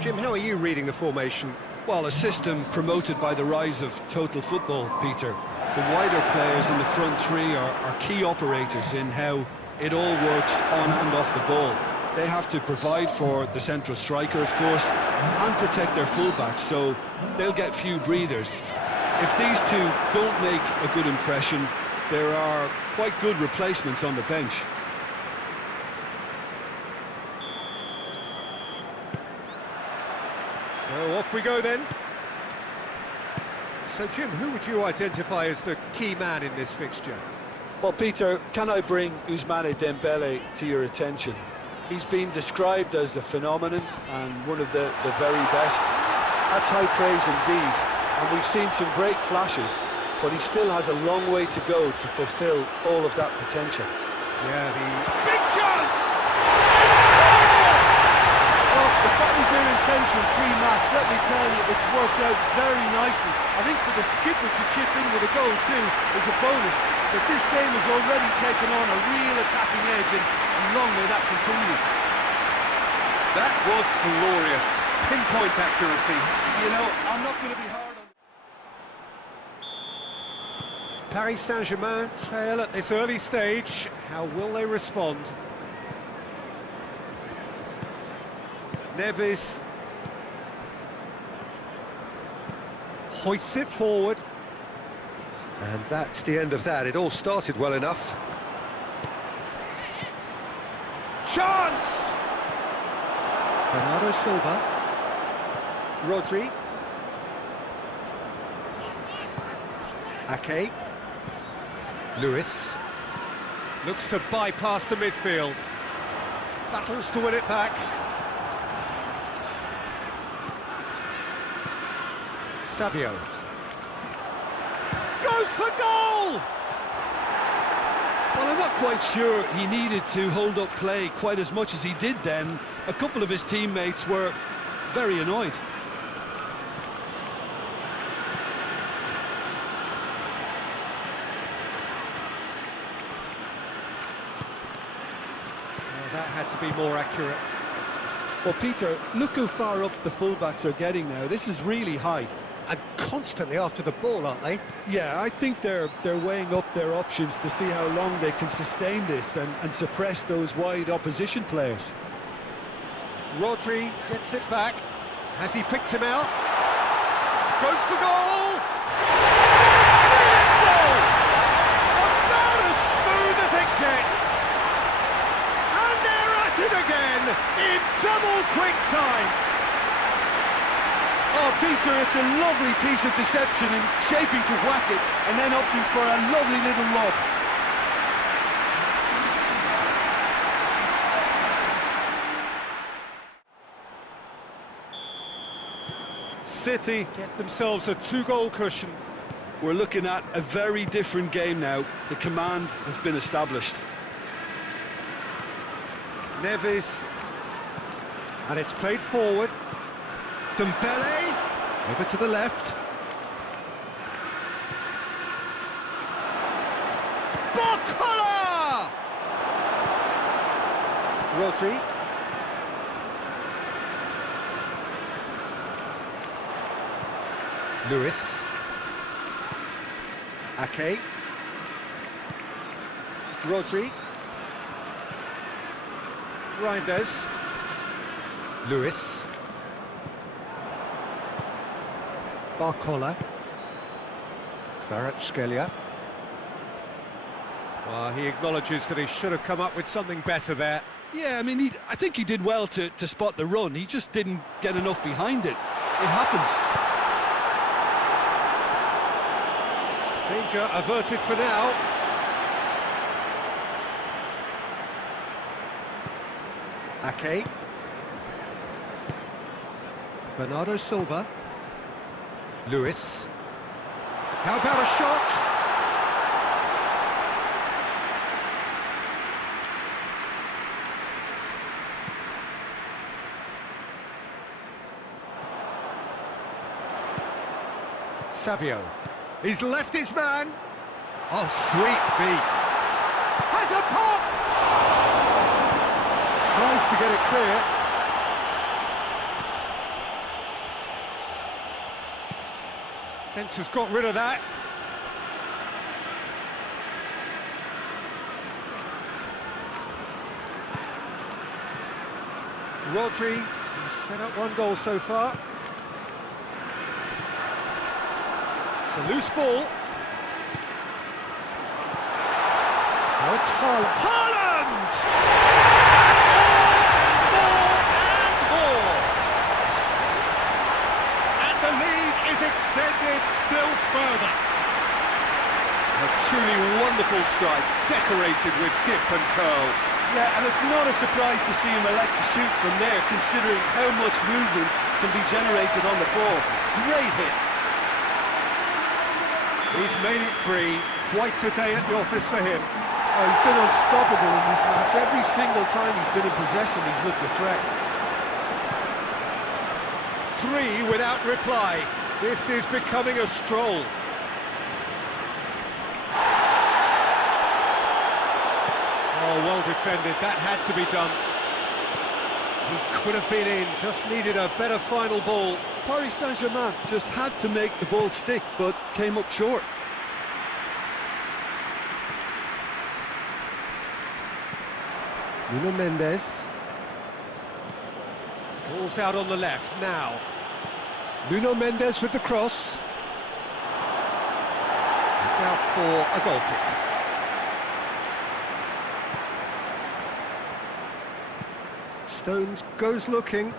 Jim, how are you reading the formation? Well, a system promoted by the rise of total football, Peter. The wider players in the front three are key operators in how it all works on and off the ball. They have to provide for the central striker, of course, and protect their fullbacks, so they'll get few breathers. If these two don't make a good impression, there are quite good replacements on the bench. So off we go then. So Jim, who would you identify as the key man in this fixture? Well, Peter, can I bring Ousmane Dembele to your attention? He's been described as a phenomenon and one of the very best. That's high praise indeed, and we've seen some great flashes, but he still has a long way to go to fulfill all of that potential. Yeah, the big chance! Well, if that was their intention pre-match, let me tell you, it's worked out very nicely. I think for the skipper to chip in with a goal too is a bonus, but this game has already taken on a real attacking edge, and long may that continue. That was glorious. Pinpoint accuracy. You know, I'm not going to be hard on... Paris Saint-Germain trail at this early stage. How will they respond? Neves hoists it forward. And that's the end of that. It all started well enough. Chance! Bernardo Silva. Rodri. Ake. Lewis. Looks to bypass the midfield. Battles to win it back. Savio. Goes for goal! Well, I'm not quite sure he needed to hold up play quite as much as he did then. A couple of his teammates were very annoyed. Well, that had to be more accurate. Well, Peter, look how far up the fullbacks are getting now. This is really high. And constantly after the ball, aren't they? Yeah, I think they're weighing up their options to see how long they can sustain this and suppress those wide opposition players. Rodri gets it back. Has he picked him out? Goes for goal! Brilliant goal! About as smooth as it gets! And they're at it again in double quick time! Oh, Peter, it's a lovely piece of deception in shaping to whack it and then opting for a lovely little lob. City get themselves a two-goal cushion. We're looking at a very different game now. The command has been established. Neves. And it's played forward. Dembele, over to the left. Barcola! Rodri. Lewis. Ake. Rodri. Reinders. Lewis. Barcola. Kvaratskhelia. Well, he acknowledges that he should have come up with something better there. Yeah, I mean, I think he did well to spot the run. He just didn't get enough behind it. It happens. Danger averted for now. Ake. Bernardo Silva. Lewis. How about a shot? Savio. He's left his man. Oh, sweet feet. Has a pop! Tries to get it clear. Defence has got rid of that. Rodri has set up one goal so far. It's a loose ball. Now it's Haaland. Haaland! More! And the lead is extended still further. A truly wonderful strike, decorated with dip and curl. Yeah, and it's not a surprise to see him elect to shoot from there, considering how much movement can be generated on the ball. Great hit. He's made it 3. Quite a day at the office for him. Oh, he's been unstoppable in this match. Every single time he's been in possession, he's looked a threat. 3 without reply. This is becoming a stroll. Oh, well defended. That had to be done. He could have been in, just needed a better final ball. Paris Saint-Germain just had to make the ball stick, but came up short. Nuno Mendes. Ball's out on the left now. Nuno Mendes with the cross. It's out for a goal kick. Stones goes looking.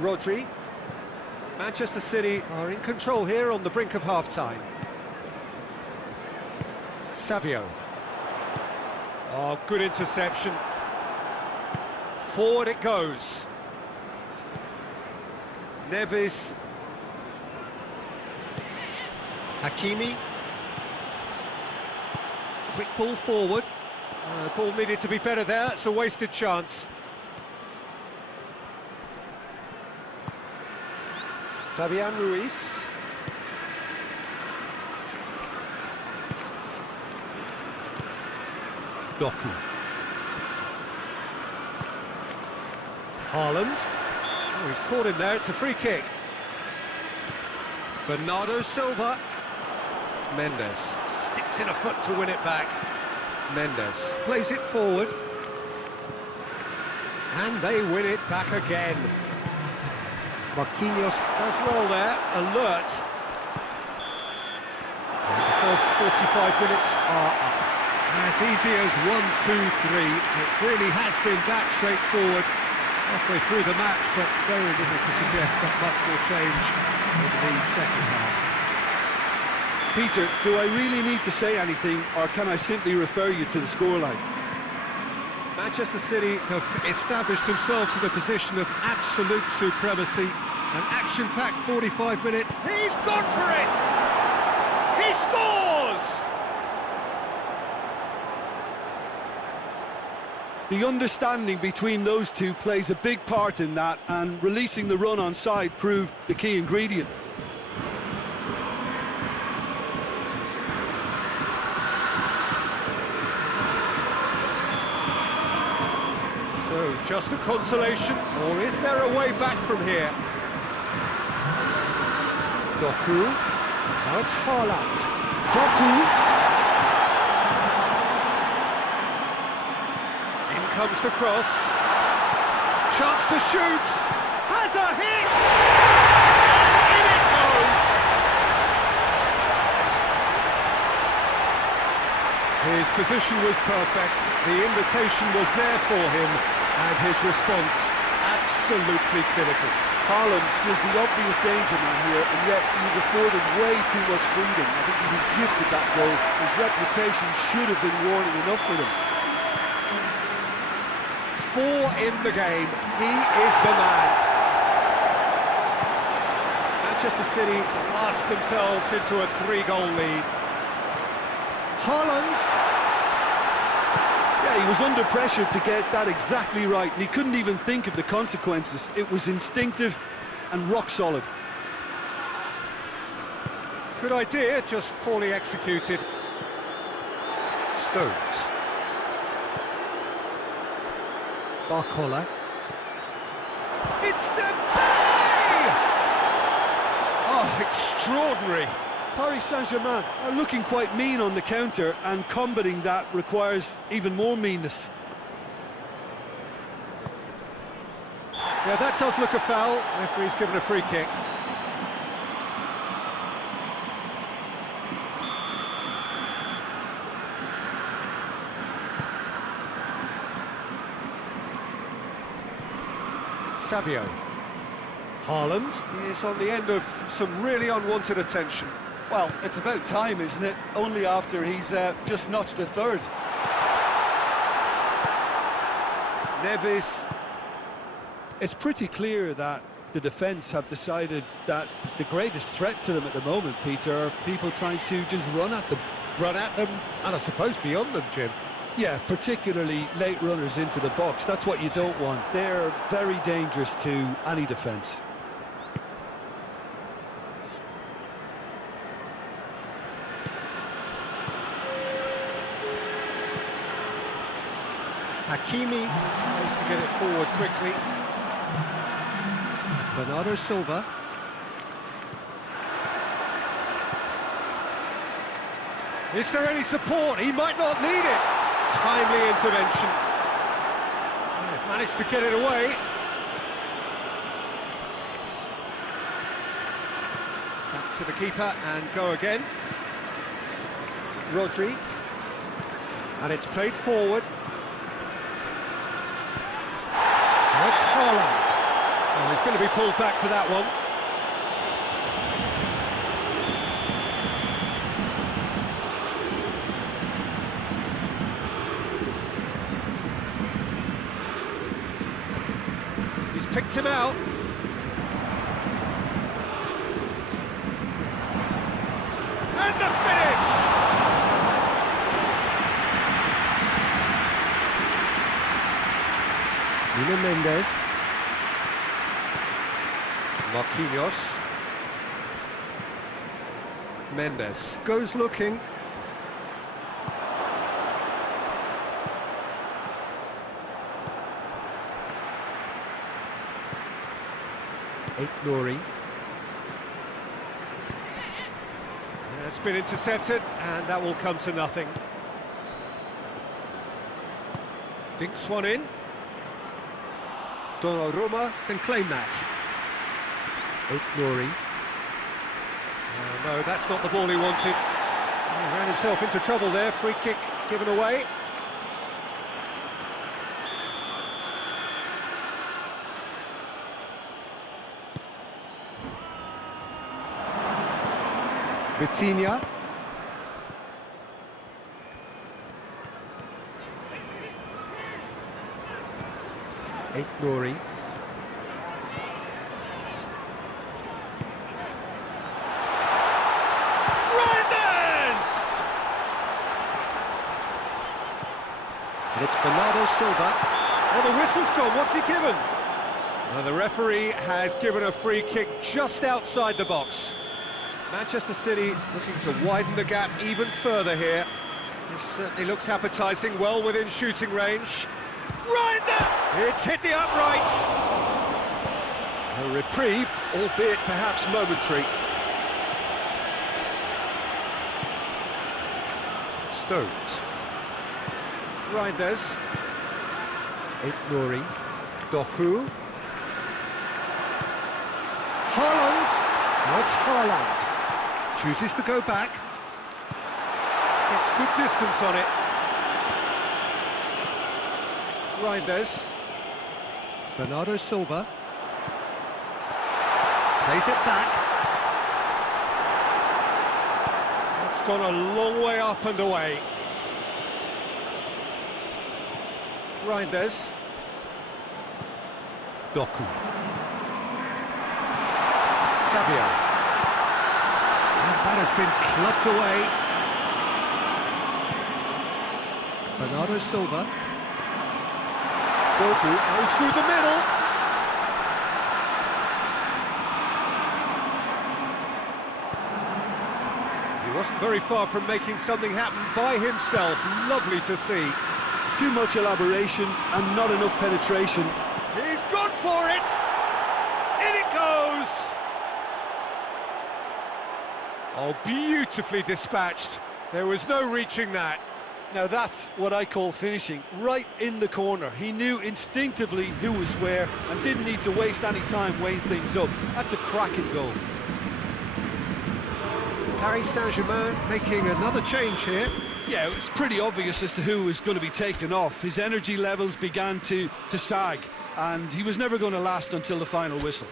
Rodri. Manchester City are in control here on the brink of half-time. Savio. Oh, good interception. Forward it goes. Neves. Hakimi. Quick ball forward. Ball needed to be better there, it's a wasted chance. Fabian Ruiz. Doku. Haaland. Oh, he's caught him there, it's a free kick. Bernardo Silva. Mendes sticks in a foot to win it back. Mendes plays it forward. And they win it back again. Marquinhos does well there, alert. And the first 45 minutes are up. As easy as 1, 2, 3. It really has been that straightforward halfway through the match, but very little to suggest that much will change in the second half. Peter, do I really need to say anything, or can I simply refer you to the scoreline? Manchester City have established themselves in a position of absolute supremacy. An action-packed 45 minutes. He's gone for it! He scores! The understanding between those two plays a big part in that, and releasing the run on side proved the key ingredient. So, just a consolation, or is there a way back from here? Doku. Now it's Haaland. Doku. In comes the cross. Chance to shoot. Has a hit! In it goes! His position was perfect. The invitation was there for him. And his response, absolutely clinical. Haaland was the obvious danger man here, and yet he was afforded way too much freedom. I think he was gifted that goal. His reputation should have been warning enough for them. 4 in the game. He is the man. Manchester City blast themselves into a 3-goal lead. Haaland. Yeah, he was under pressure to get that exactly right, and he couldn't even think of the consequences. It was instinctive and rock solid. Good idea, just poorly executed. Stones. Barcola. It's Dembele! Oh, extraordinary. Paris Saint-Germain are looking quite mean on the counter, and combating that requires even more meanness. Yeah, that does look a foul. Referee's given a free kick. Savio. Haaland is on the end of some really unwanted attention. Well, it's about time, isn't it? Only after he's just notched a third. Neves. It's pretty clear that the defence have decided that the greatest threat to them at the moment, Peter, are people trying to just run at them. Run at them, and I suppose beyond them, Jim. Yeah, particularly late runners into the box. That's what you don't want. They're very dangerous to any defence. Hakimi tries to get it forward quickly. Bernardo Silva. Is there any support? He might not need it. Timely intervention. They've managed to get it away. Back to the keeper and go again. Rodri. And it's played forward. It's Haaland. Oh, he's going to be pulled back for that one. He's picked him out. And the finish! Nuno Mendes. Marquinhos. Mendes goes looking. Nouri. It's been intercepted, and that will come to nothing. Dinks one in. Donnarumma can claim that. Nouri. No, that's not the ball he wanted. He ran himself into trouble there. Free kick given away. Vitinha. Nouri. And it's Bernardo Silva. Oh, the whistle's gone. What's he given? Well, the referee has given a free kick just outside the box. Manchester City looking to widen the gap even further here. This certainly looks appetising, well within shooting range. Right there! It's hit the upright. A reprieve, albeit perhaps momentary. Stones. Reinders. Nouri. Doku. Haaland. Oh, it's Haaland. Chooses to go back. Gets good distance on it. Reinders. Bernardo Silva. Plays it back. It's gone a long way up and away. Reinders. Doku. Savio. And that has been clubbed away. Bernardo Silva. Doku goes through the middle. He wasn't very far from making something happen by himself. Lovely to see. Too much elaboration and not enough penetration. He's gone for it! In it goes! Oh, beautifully dispatched. There was no reaching that. Now that's what I call finishing, right in the corner. He knew instinctively who was where and didn't need to waste any time weighing things up. That's a cracking goal. Paris Saint-Germain making another change here. Yeah, it was pretty obvious as to who was going to be taken off. His energy levels began to sag, and he was never going to last until the final whistle.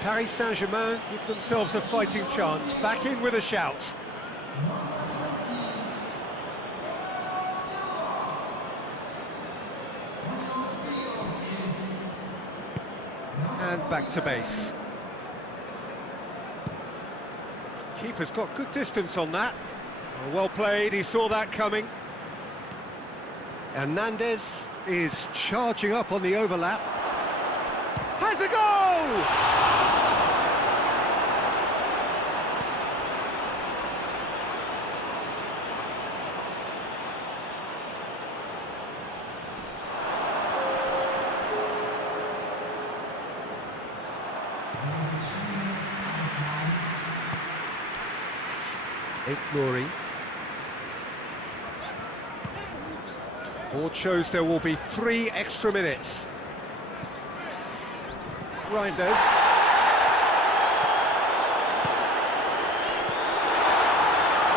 Paris Saint-Germain give themselves a fighting chance, back in with a shout. And back to base. Keeper's got good distance on that. Well played, he saw that coming. Hernandez is charging up on the overlap. Has a goal! Glory. Board shows there will be 3 extra minutes. Reinders.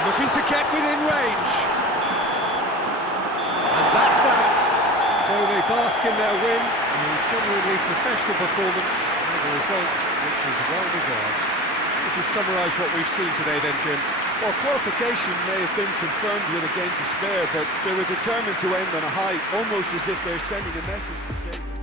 Looking to get within range. And that's that. So they bask in their win. A genuinely professional performance and a result which is well deserved. Would you summarise what we've seen today then, Jim? Well, qualification may have been confirmed with a game to spare, but they were determined to end on a high, almost as if they're sending a message to say...